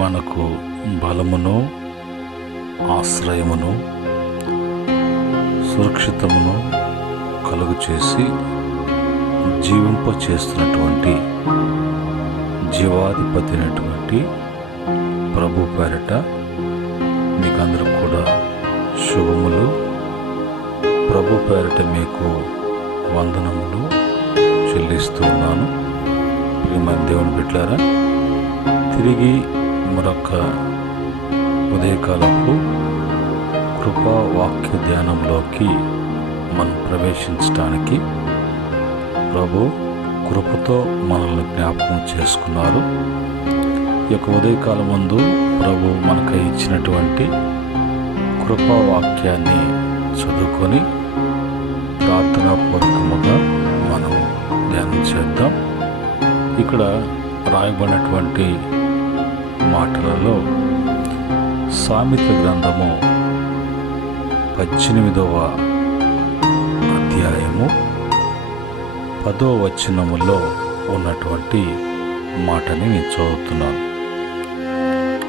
మనకు బలమును, ఆశ్రయమును, సురక్షితమును కలుగు చేసి జీవింపచేస్తున్నటువంటి జీవాధిపతి అయినటువంటి ప్రభు పేరట మీకు అందరూ కూడా శుభములు. ప్రభు పేరట మీకు వందనములు చెల్లిస్తూ ఉన్నాను. ప్రియమైన దేవుని బిడ్డలారా, తిరిగి మరొక ఉదయకాలపు కృపా వాక్య ధ్యానంలోకి మనం ప్రవేశించడానికి ప్రభు కృపతో మనల్ని జ్ఞాపకం చేసుకున్నారు. ఈ యొక్క ఉదయకాలం ముందు ప్రభు మనకై ఇచ్చినటువంటి కృపా వాక్యాన్ని చదువుకొని ప్రార్థనాపూర్వకముగా మనం ధ్యానం చేద్దాం. ఇక్కడ రాయబడినటువంటి మాటలలో సామెత గ్రంథము 18వ అధ్యాయము 10వ వచనములో ఉన్నటువంటి మాటని నేను చదువుతున్నాను.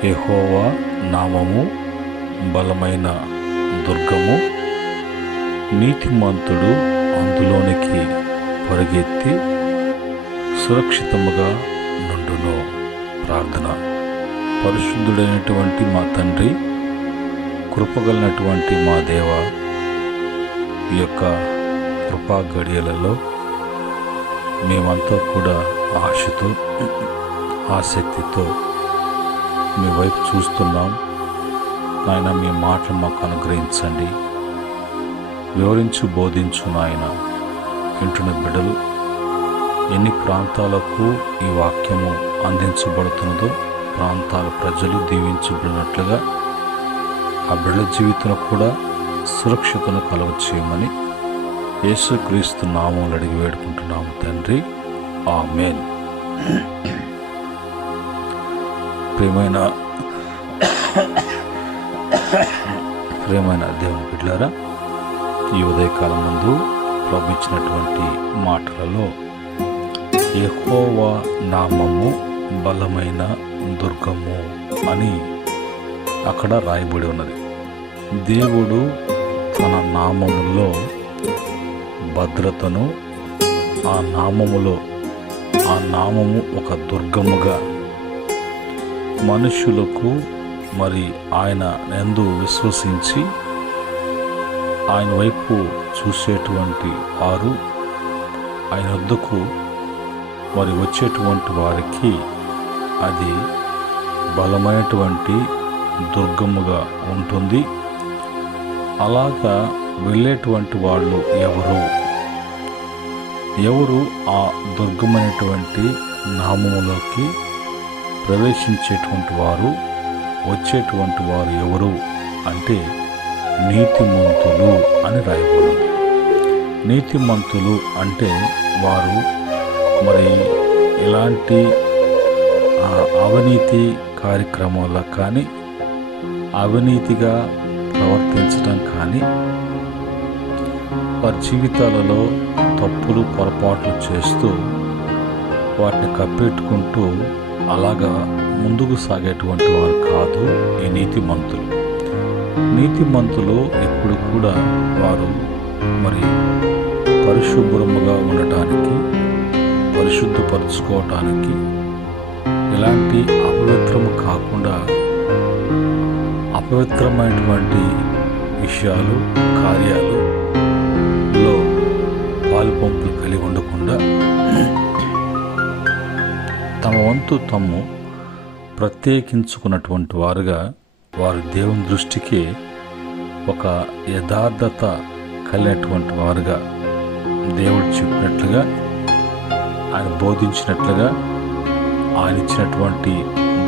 యెహోవా నామము బలమైన దుర్గము, నీతిమంతుడు అందులోనికి పరిగెత్తి సురక్షితముగా నుండును. ప్రార్థన. పరిశుద్ధుడైనటువంటి మా తండ్రి, కృపగలిగినటువంటి మా దేవ, ఈ యొక్క కృపా గడియలలో మేమంతా కూడా ఆశతో, ఆసక్తితో మీ వైపు చూస్తున్నాం. నాయన, మీ మాటలు మాకు అనుగ్రహించండి, వివరించి బోధించు నాయన. వింటున్న బిడ్డలు ఎన్ని ప్రాంతాలకు ఈ వాక్యము అందించబడుతున్నదో ప్రాంతాల ప్రజలు దీవించబడినట్లుగా ఆ బిడ్డల జీవితంలో కూడా సురక్షితను కలుగ చేయమని యేసుక్రీస్తు నామములో అడిగి వేడుకుంటున్నాము తండ్రి, ఆమేన్. ప్రియమైన దేవుని బిడ్డలారా, ఈ ఉదయకాలం ముందు ప్రభు ఇచ్చినటువంటి మాటలలో యెహోవా నామము బలమైన దుర్గము అని అక్కడ రాయబడి ఉన్నది. దేవుడు తన నామములో భద్రతను, ఆ నామము ఒక దుర్గముగా మనుషులకు మరి ఆయన యందు విశ్వసించి ఆయన వైపు చూసేటువంటి వారు, ఆయన వద్దకు మరి వచ్చేటువంటి వారికి అది బలమైనటువంటి దుర్గముగా ఉంటుంది. అలాగా వెళ్ళేటువంటి వాళ్ళు ఎవరు ఆ దుర్గమైనటువంటి నామములోకి ప్రవేశించేటువంటి వారు, వచ్చేటువంటి వారు ఎవరు అంటే నీతిమంతులు అని రాయబడింది. నీతిమంతులు అంటే వారు మరి ఇలాంటి అవినీతి కార్యక్రమాల్లో కానీ, అవినీతిగా ప్రవర్తించడం కానీ, వారి జీవితాలలో తప్పులు పొరపాట్లు చేస్తూ వాటిని కప్పెట్టుకుంటూ అలాగా ముందుకు సాగేటువంటి వారు కాదు ఈ నీతిమంతులు. నీతిమంతులు ఎప్పుడు కూడా వారు మరి పరిశుభ్రముగా ఉండటానికి, పరిశుద్ధపరచుకోవటానికి, ఇలాంటి అపవిత్రము కాకుండా అపవిత్రమైనటువంటి విషయాలు, కార్యాలలో పాలుపంపులు కలిగి ఉండకుండా తమ వంతు తాము ప్రత్యేకించుకున్నటువంటి వారుగా, వారు దేవుని దృష్టికి ఒక యథార్థత కలిగినటువంటి వారుగా, దేవుడు చెప్పినట్లుగా, ఆయన బోధించినట్లుగా, ఆయన ఇచ్చినటువంటి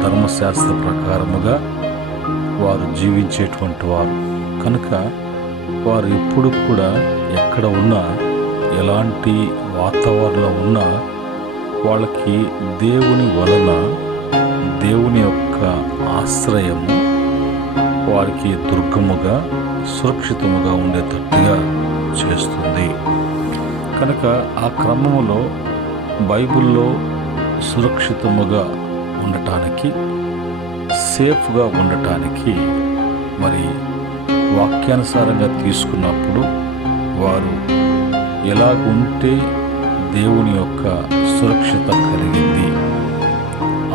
ధర్మశాస్త్ర ప్రకారముగా వారు జీవించేటువంటి వారు కనుక వారు ఎప్పుడు కూడా ఎక్కడ ఉన్నా, ఎలాంటి వాతావరణంలో ఉన్నా వాళ్ళకి దేవుని వలన, దేవుని యొక్క ఆశ్రయము వారికి దుర్గముగా, సురక్షితముగా ఉండేటట్టుగా చేస్తుంది. కనుక ఆ క్రమములో బైబిల్లో సురక్షితముగా ఉండటానికి సేఫ్గా ఉండటానికి మరి వాక్యానుసారంగా తీసుకున్నప్పుడు వారు ఎలాగుంటే దేవుని యొక్క సురక్షిత కలిగింది,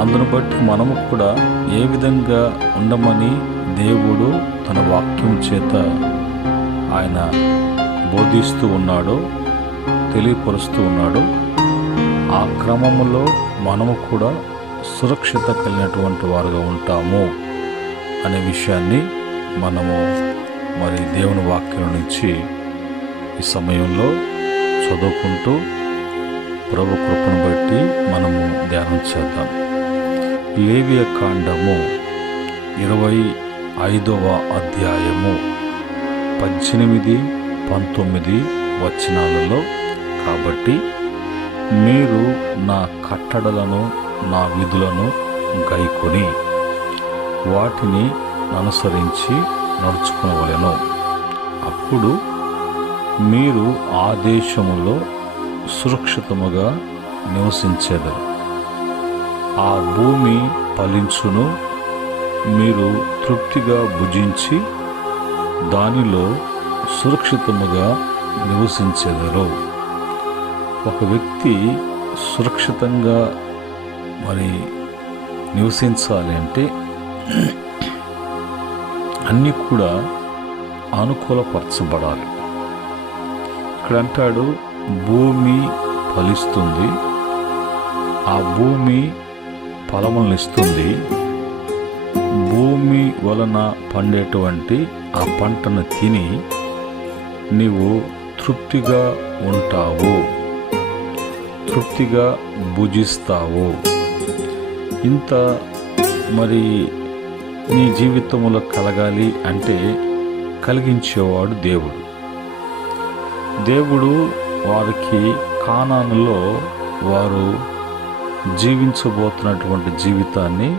అందును బట్టి మనము కూడా ఏ విధంగా ఉండమని దేవుడు తన వాక్యం చేత ఆయన బోధిస్తూ ఉన్నాడో, తెలియపరుస్తూ ఉన్నాడో, ఆ క్రమంలో మనము కూడా సురక్షిత కలిగినటువంటి వారుగా ఉంటాము అనే విషయాన్ని మనము మరి దేవుని వాక్యం నుంచి ఈ సమయంలో చదువుకుంటూ ప్రభు కృపను బట్టి మనము ధ్యానం చేద్దాం. లేవియ కాండము 25వ అధ్యాయము 18-19 వచనాలలో, కాబట్టి మీరు నా కట్టడలను నా విధులను గైకొని వాటిని అనుసరించి నడుచుకునవలెను. అప్పుడు మీరు ఆ దేశములో సురక్షితముగా నివసించెదరు. ఆ భూమి ఫలించును, మీరు తృప్తిగా భుజించి దానిలో సురక్షితముగా నివసించెదరు. ఒక వ్యక్తి సురక్షితంగా మరి నివసించాలి అంటే అన్నీ కూడా అనుకూలపరచబడాలి. ఇక్కడ అంటాడు, భూమి ఫలిస్తుంది, ఆ భూమి ఫలములను ఇస్తుంది, భూమి వలన పండేటువంటి ఆ పంటను తిని నీవు తృప్తిగా ఉంటావు, తృప్తిగా భుజిస్తావు. ఇంత మరి నీ జీవితంలో కలగాలి అంటే కలిగించేవాడు దేవుడు. దేవుడు వారికి కానానులో వారు జీవించబోతున్నటువంటి జీవితాన్ని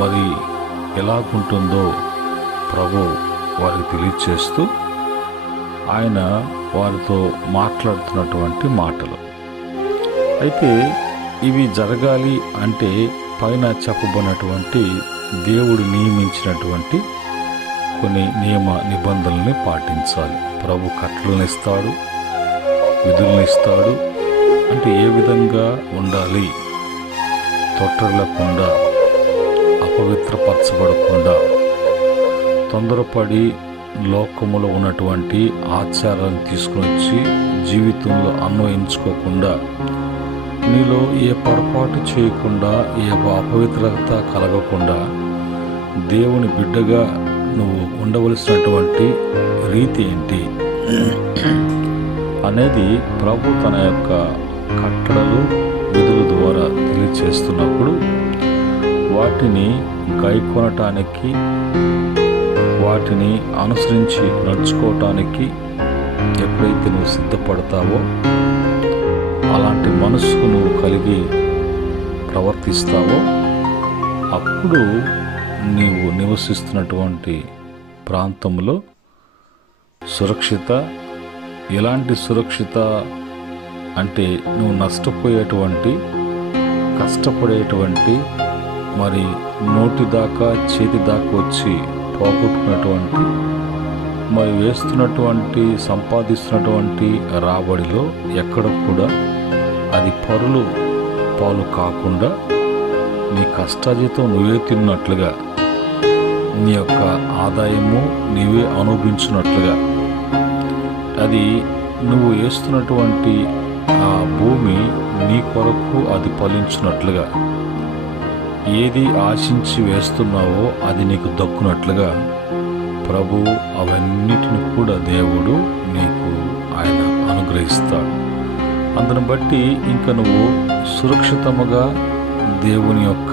మరి ఎలాగుంటుందో ప్రభు వారికి తెలియచేస్తూ ఆయన వారితో మాట్లాడుతున్నటువంటి మాటలు. అయితే ఇవి జరగాలి అంటే పైన చెప్పబడినటువంటి దేవుడు నియమించినటువంటి కొన్ని నియమ నిబంధనల్ని పాటించాలి. ప్రభు కట్టలను ఇస్తాడు, విధులను ఇస్తాడు. అంటే ఏ విధంగా ఉండాలి, తొట్టరలకుండా, అపవిత్రపరచబడకుండా, తొందరపడి లోకములో ఉన్నటువంటి ఆచారాలను తీసుకుని వచ్చి జీవితంలో అన్వయించుకోకుండా, నీలో ఏ పొరపాటు చేయకుండా, ఏ అపవిత్రత కలగకుండా దేవుని బిడ్డగా నువ్వు ఉండవలసినటువంటి రీతి ఏంటి అనేది ప్రభు తన యొక్క కట్టడలు విధుల ద్వారా తెలియచేస్తున్నప్పుడు వాటిని గైకొనటానికి, వాటిని అనుసరించి నడుచుకోవటానికి ఎప్పుడైతే నువ్వు సిద్ధపడతావో, అలాంటి మనస్సుకు నువ్వు కలిగి ప్రవర్తిస్తావో, అప్పుడు నీవు నివసిస్తున్నటువంటి ప్రాంతంలో సురక్షిత. ఎలాంటి సురక్షిత అంటే నువ్వు నష్టపోయేటువంటి, కష్టపడేటువంటి, మరి నోటి దాకా చేతి దాకా వచ్చి పోగొట్టుకున్నటువంటి, మరి వేస్తున్నటువంటి సంపాదిస్తున్నటువంటి రాబడిలో ఎక్కడ కూడా అది పరులు పాలు కాకుండా నీ కష్టాజీతం నువ్వే తిన్నట్లుగా, నీ యొక్క ఆదాయము నీవే అనుభవించినట్లుగా, అది నువ్వు వేస్తున్నటువంటి ఆ భూమి నీ కొరకు అది ఫలించినట్లుగా, ఏది ఆశించి వేస్తున్నావో అది నీకు దక్కునట్లుగా ప్రభు అవన్నిటిని కూడా దేవుడు నీకు ఆయన అనుగ్రహిస్తాడు. అందును బట్టి ఇంకా నువ్వు సురక్షితముగా దేవుని యొక్క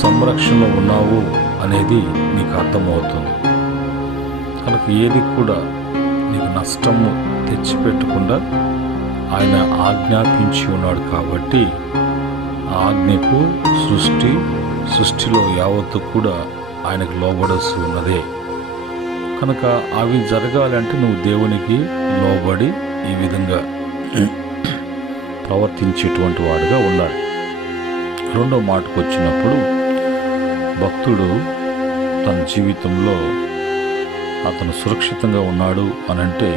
సంరక్షణలో ఉన్నావు అనేది నీకు అర్థమవుతుంది. కనుక ఏది కూడా నీకు నష్టము తెచ్చిపెట్టకుండా ఆయన ఆజ్ఞాపించి ఉన్నాడు. కాబట్టి ఆ ఆజ్ఞకు సృష్టిలో యావత్తు కూడా ఆయనకు లోబడాల్సి ఉన్నదే. కనుక అవి జరగాలంటే నువ్వు దేవునికి లోబడి ఈ విధంగా ప్రవర్తించేటువంటి వాడుగా ఉండాలి. రెండో మాటకు వచ్చినప్పుడు, భక్తుడు తన జీవితంలో అతను సురక్షితంగా ఉన్నాడు అనంటే,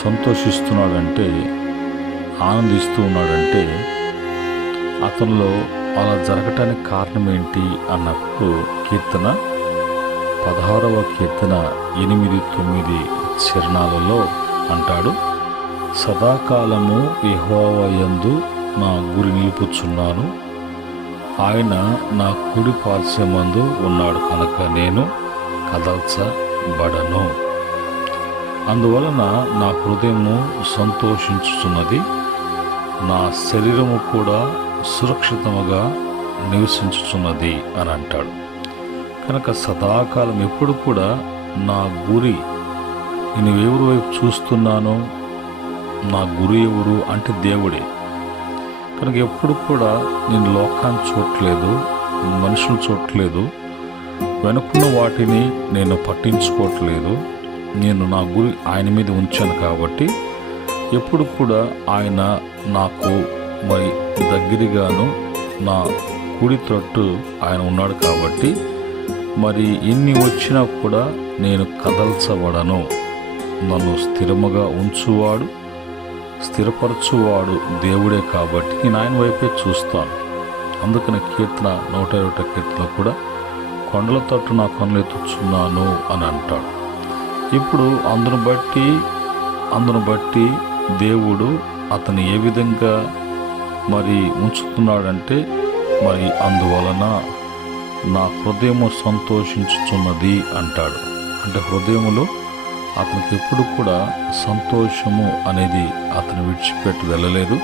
సంతోషిస్తున్నాడంటే, ఆనందిస్తూ ఉన్నాడంటే అతనిలో అలా జరగటానికి కారణం ఏంటి అన్నప్పుడు కీర్తన 16వ కీర్తన 8-9 చరణాలలో అంటాడు, సదాకాలము యెహోవా యందు నా గురి నిలుపుచున్నాను, ఆయన నా కుడి పార్శ్వమందు ఉన్నాడు కనుక నేను కదల్చబడను. అందువలన నా హృదయము సంతోషించుచున్నది, నా శరీరము కూడా సురక్షితముగా నివసించుచున్నది అని అంటాడు. కనుక సదాకాలం ఎప్పుడు కూడా నా గురి, నేను ఎవరి వైపు చూస్తున్నానో, నా గురి ఎవరు అంటే దేవుడే. కనుక ఎప్పుడు కూడా నేను లోకాన్ని చూడట్లేదు, మనుషులు చూడట్లేదు, వెనుకున్న వాటిని నేను పట్టించుకోవట్లేదు. నేను నా గురి ఆయన మీద ఉంచాను కాబట్టి ఎప్పుడు కూడా ఆయన నాకు మరి దగ్గరగాను నా కుడి తట్టు ఆయన ఉన్నాడు కాబట్టి మరి ఎన్ని వచ్చినా కూడా నేను కదల్చబడను. నన్ను స్థిరముగా ఉంచువాడు, స్థిరపరచువాడు దేవుడే కాబట్టి నేను ఆయన వైపే చూస్తాను. అందుకని కీర్తన 121 కీర్తన కూడా కొండల తట్టు నా కన్నులెత్తుచున్నాను అని అంటాడు. ఇప్పుడు అందును బట్టి దేవుడు అతను ఏ విధంగా మరి ఉంచుతున్నాడంటే, మరి అందువలన నా హృదయము సంతోషించుచున్నది అంటాడు. అంటే హృదయములో అతనికి ఎప్పుడు కూడా సంతోషము అనేది అతను విడిచిపెట్టి వెళ్ళలేదు.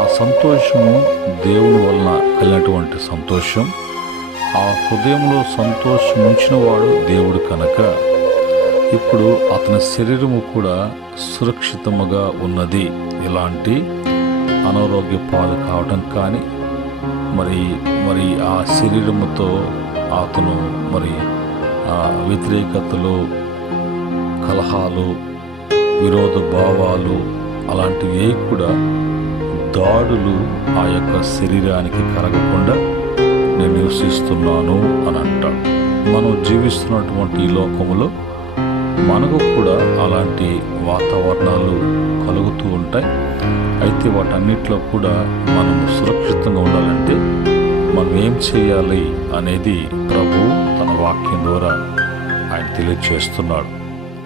ఆ సంతోషము దేవుని వలన కలిగినటువంటి సంతోషం. ఆ హృదయంలో సంతోషం ఉంచిన వాడు దేవుడు కనుక ఇప్పుడు అతని శరీరము కూడా సురక్షితముగా ఉన్నది. ఇలాంటి అనారోగ్య పాలు కావటం కానీ మరి ఆ శరీరముతో అతను మరి వ్యతిరేకతలు, కలహాలు, విరోధ భావాలు అలాంటివి కూడా దాడులు ఆ యొక్క శరీరానికి కలగకుండా నేను నివసిస్తున్నాను అని అంటాడు. మనం జీవిస్తున్నటువంటి ఈ లోకములో మనకు కూడా అలాంటి వాతావరణాలు కలుగుతూ ఉంటాయి. అయితే వాటన్నిటిలో కూడా మనం సురక్షితంగా ఉండాలంటే మనం ఏం చేయాలి అనేది ప్రభు తన వాక్యం ద్వారా ఆయన తెలియజేస్తున్నాడు.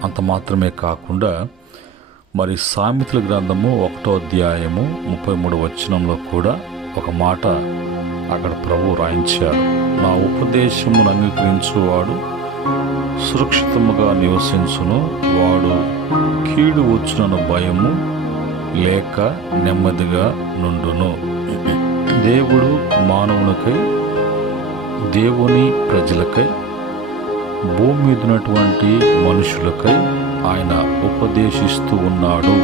అంత మాత్రమే కాకుండా మరి సామెతల గ్రంథము 1వ అధ్యాయము 33వ వచనంలో కూడా ఒక మాట అక్కడ ప్రభు రాయించారు, నా ఉపదేశమును అంగీకరించువాడు సురక్షితముగా నివసించును, వాడు కీడు వచ్చునను భయము లేక నెమ్మదిగా నుండును. దేవుడు మానవునికై, దేవుని ప్రజలకై, భూమి మీద ఉన్నటువంటి మనుషులకై ఆయన ఉపదేశిస్తూ ఉన్నాడు.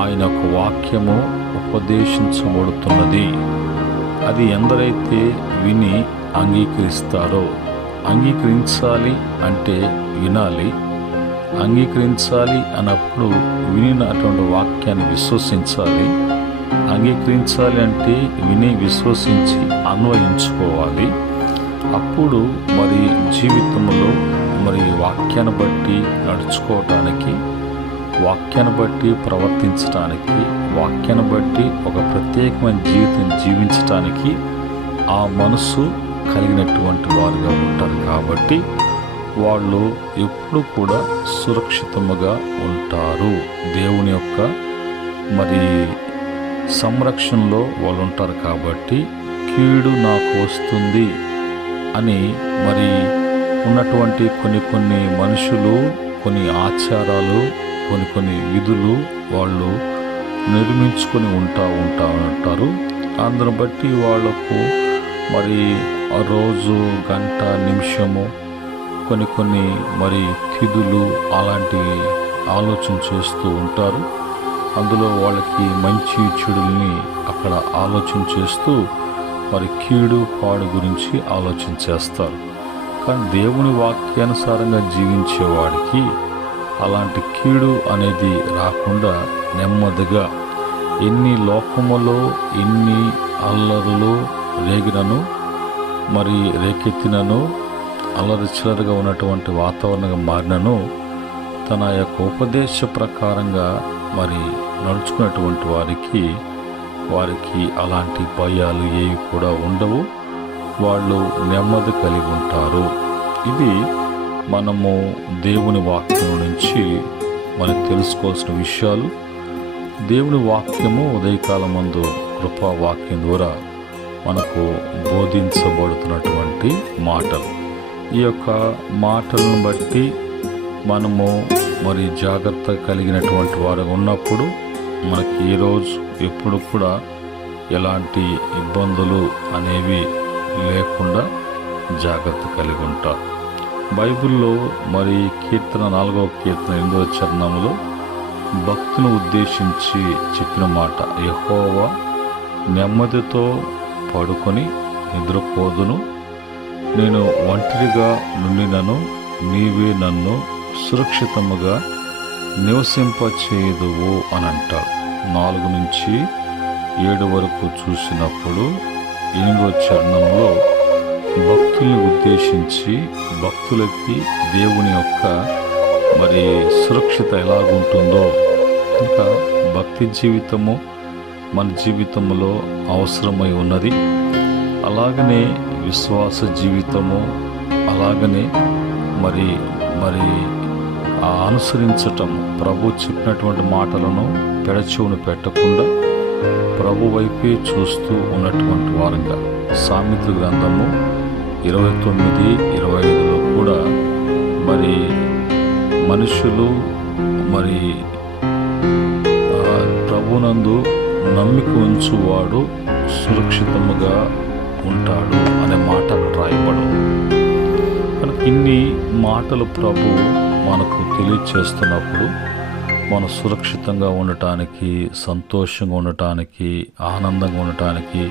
ఆయనకు వాక్యము ఉపదేశించబడుతున్నది. అది ఎందరైతే విని అంగీకరిస్తారో, అంగీకరించాలి అంటే వినాలి, అంగీకరించాలి అన్నప్పుడు వినినటువంటి వాక్యాన్ని విశ్వసించాలి, అంగీకరించాలి అంటే విని విశ్వసించి అన్వయించుకోవాలి. అప్పుడు మరి జీవితంలో మరి వాక్యాన్ని బట్టి నడుచుకోవటానికి, వాక్యాన్ని బట్టి ప్రవర్తించటానికి, వాక్యాన్ని బట్టి ఒక ప్రత్యేకమైన జీవితం జీవించటానికి ఆ మనసు కలిగినటువంటి వారుగా ఉంటారు. కాబట్టి వాళ్ళు ఎప్పుడు కూడా సురక్షితముగా ఉంటారు. దేవుని యొక్క మరి సంరక్షణలో వాళ్ళు ఉంటారు. కాబట్టి కీడు నాకు వస్తుంది అని మరి ఉన్నటువంటి కొన్ని మనుషులు, కొన్ని ఆచారాలు, కొన్ని విధులు వాళ్ళు నిర్మించుకొని ఉంటారు. అందును బట్టి వాళ్లకు మరి ఆ రోజు, గంట, నిమిషము కొన్ని మరి తిథులు అలాంటివి ఆలోచన చేస్తూ ఉంటారు. అందులో వాళ్ళకి మంచి చెడుల్ని అక్కడ ఆలోచన చేస్తూ మరి కీడు పాడు గురించి ఆలోచన చేస్తారు. కానీ దేవుని వాక్యానుసారంగా జీవించేవాడికి అలాంటి కీడు అనేది రాకుండా నెమ్మదిగా, ఎన్ని లోకములో ఎన్ని అల్లరులు రేగినను మరి రేకెత్తినను అల్లరిచిల్లరగా ఉన్నటువంటి వాతావరణంగా మారినను తన యొక్క ఉపదేశ ప్రకారంగా మరి నడుచుకున్నటువంటి వారికి అలాంటి భయాలు ఏవి కూడా ఉండవు. వాళ్ళు నెమ్మది కలిగి ఉంటారు. ఇది మనము దేవుని వాక్యం నుంచి మనకు తెలుసుకోవాల్సిన విషయాలు. దేవుని వాక్యము ఉదయకాలం మందు కృపా వాక్యం ద్వారా మనకు బోధించబడుతున్నటువంటి మాటలు. ఈ యొక్క మాటలను బట్టి మనము మరి జాగ్రత్త కలిగినటువంటి వారు ఉన్నప్పుడు మనకి ఏ రోజు ఎప్పుడు కూడా ఎలాంటి ఇబ్బందులు అనేవి లేకుండా జాగ్రత్త కలిగి ఉంటారు. బైబిల్లో మరి కీర్తన 4వ కీర్తన 8వ చరణంలో భక్తులను ఉద్దేశించి చెప్పిన మాట, యెహోవా నెమ్మదితో పడుకొని నిద్రపోదును, నేను ఒంటరిగా నుండినను నీవే నన్ను సురక్షితముగా నివసింపచేయుదువు అని అంటాడు. 4 నుంచి 7 వరకు చూసినప్పుడు 8వ చరణంలో భక్తుల్ని ఉద్దేశించి భక్తులకి దేవుని యొక్క మరి సురక్షిత ఎలాగుంటుందో, ఇంకా భక్తి జీవితము మన జీవితంలో అవసరమై ఉన్నది. అలాగనే విశ్వాస జీవితము, అలాగనే మరి అనుసరించటం, ప్రభు చెప్పినటువంటి మాటలను పెడచెవును పెట్టకుండా ప్రభు వైపే చూస్తూ ఉన్నటువంటి వారంగా. సామెతల గ్రంథము 29:25లో కూడా మరి మనుషులు మరి ప్రభునందు నమ్మిక ఉంచువాడు సురక్షితముగా ఉంటాడు అనే మాట అక్కడ రాయబడు. కనుక ఇన్ని మాటలు ప్రభు మనకు తెలియచేస్తున్నప్పుడు మనం సురక్షితంగా ఉండటానికి, సంతోషంగా ఉండటానికి, ఆనందంగా ఉండటానికి,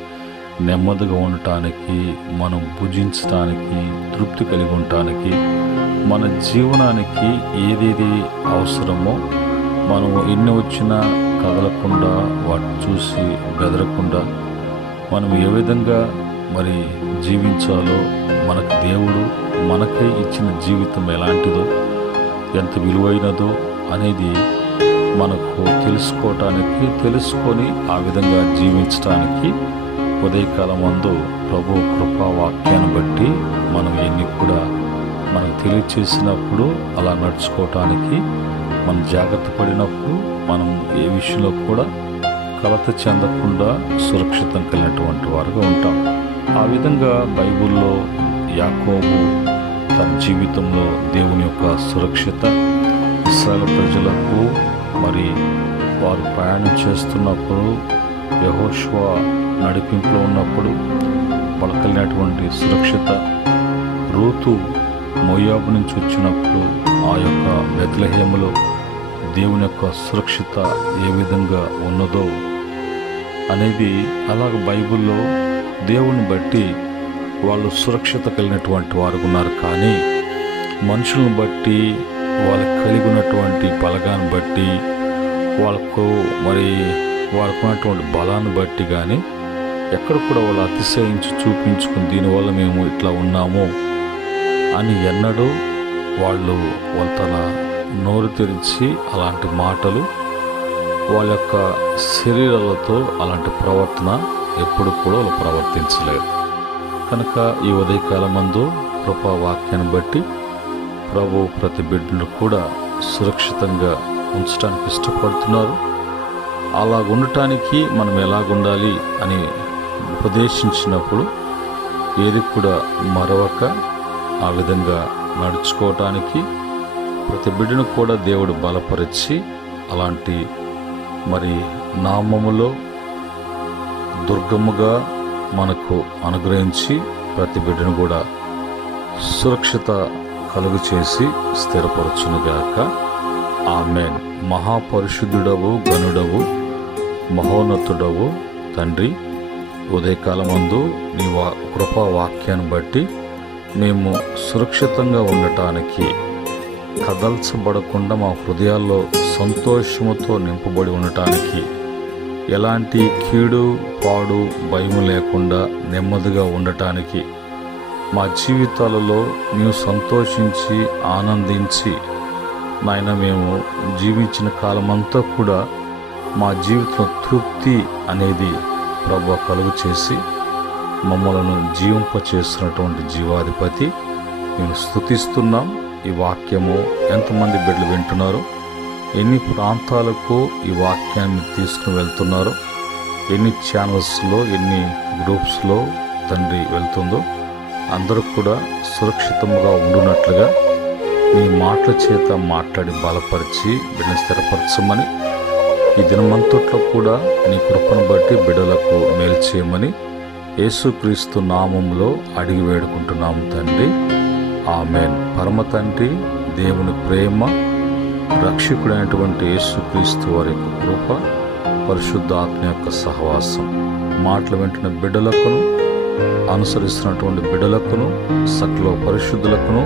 నెమ్మదిగా ఉండటానికి, మనం భుజించటానికి, తృప్తి కలిగి ఉండటానికి, మన జీవనానికి ఏదేది అవసరమో మనం ఎన్ని వచ్చినా కదలకుండా, వాటిని చూసి బెదరకుండా మనం ఏ విధంగా మరి జీవించాలో, మనకు దేవుడు మనకై ఇచ్చిన జీవితం ఎలాంటిదో, ఎంత విలువైనదో అనేది మనకు తెలుసుకొని ఆ విధంగా జీవించడానికి ఉదయకాలం మందు ప్రభు కృపా వాక్యాన్ని బట్టి మనం ఎన్ని కూడా మనకు తెలియచేసినప్పుడు అలా నడుచుకోవటానికి మనం జాగ్రత్త పడినప్పుడు మనం ఏ విషయంలో కూడా కలత చెందకుండా సురక్షితం కలిగినటువంటి వారుగా ఉంటాం. ఆ విధంగా బైబిల్లో యాకోబు తన జీవితంలో దేవుని యొక్క సురక్షిత, ఇశ్రాయేలు ప్రజలకు మరి వారు ప్రయాణం చేస్తున్నప్పుడు, యెహోషువ నడిపింపులో ఉన్నప్పుడు వాళ్ళకు కలిగినటువంటి సురక్షిత, రూతు మోయాబు నుంచి వచ్చినప్పుడు ఆ యొక్క బెత్లెహేములో దేవుని యొక్క సురక్షిత ఏ విధంగా ఉన్నదో అనేది, అలాగ బైబిల్లో దేవుని బట్టి వాళ్ళు సురక్షిత కలిగినటువంటి వారు ఉన్నారు. కానీ మనుషులను బట్టి, వాళ్ళకి కలిగి ఉన్నటువంటి బలగాన్ని బట్టి, వాళ్ళకున్నటువంటి బలాన్ని బట్టి కానీ ఎక్కడ కూడా వాళ్ళు అతిశయించి చూపించుకుని దీనివల్ల మేము ఇట్లా ఉన్నాము అని ఎన్నడూ వాళ్ళ తన నోరు తెరిచి అలాంటి మాటలు, వాళ్ళ యొక్క శరీరాలతో అలాంటి ప్రవర్తన ఎప్పుడు కూడా వాళ్ళు ప్రవర్తించలేదు. కనుక ఈ ఉదయకాలం మందు కృపా వాక్యాన్ని బట్టి ప్రభు ప్రతి బిడ్డను కూడా సురక్షితంగా ఉంచడానికి ఇష్టపడుతున్నారు. అలా ఉండటానికి మనం ఎలాగుండాలి అని ఉపదేశించినప్పుడు ఏది కూడా మరవక ఆ విధంగా నడుచుకోవటానికి ప్రతి బిడ్డను కూడా దేవుడు బలపరిచి అలాంటి మరి నామములో దుర్గముగా మనకు అనుగ్రహించి ప్రతి బిడ్డను కూడా సురక్షిత కలుగు చేసి స్థిరపరచునుగాక. ఆమేన్. మహాపరిశుద్ధుడవు, గనుడవు, మహోన్నతుడవు తండ్రి, ఉదయకాలమందు నీ కృపా వాక్యాన్ని బట్టి మేము సురక్షితంగా ఉండటానికి, కదల్చబడకుండా మా హృదయాల్లో సంతోషముతో నింపబడి ఉండటానికి, ఎలాంటి కీడు పాడు భయం లేకుండా నెమ్మదిగా ఉండటానికి మా జీవితాలలో నీవు సంతోషించి ఆనందించి నాయన మేము జీవించిన కాలమంతా కూడా మా జీవితం తృప్తి అనేది ప్రభువా కలుగు చేసి మమ్మలను జీవింపచేస్తున్నటువంటి జీవాధిపతి మేము స్తుతిస్తున్నాం. ఈ వాక్యము ఎంతమంది బిడ్డలు వింటున్నారో, ఎన్ని ప్రాంతాలకు ఈ వాక్యాన్ని మీరు తీసుకుని వెళ్తున్నారో, ఎన్ని ఛానల్స్లో ఎన్ని గ్రూప్స్లో తండ్రి వెళ్తుందో అందరూ కూడా సురక్షితంగా ఉండునట్లుగా నీ మాటల చేత మాట్లాడి బలపరిచి బిడ్డను స్థిరపరచమని, ఈ దినమంతట్లో కూడా నీ కృపను బట్టి బిడ్డలకు మేలు చేయమని యేసుక్రీస్తు నామంలో అడిగి వేడుకుంటున్నాము తండ్రి. ఆమెన్. పరమ తండ్రి దేవుని ప్రేమ, రక్షకుడైనటువంటి యేసుక్రీస్తు వారి యొక్క కృప, పరిశుద్ధాత్మ యొక్క సహవాసం మాటలు వింటున్న బిడ్డలకును, అనుసరిస్తున్నటువంటి బిడ్డలకును, సకల పరిశుద్ధులకును,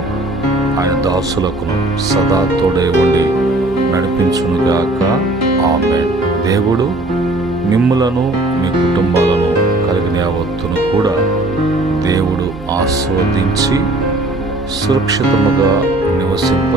ఆయన దాసులకును సదా తోడై ఉండి నడిపించునుగాక. ఆమేన్. దేవుడు మిమ్ములను మీ కుటుంబాలను కలిగిన యావత్తును కూడా దేవుడు ఆస్వాదించి సురక్షితముగా నివసింప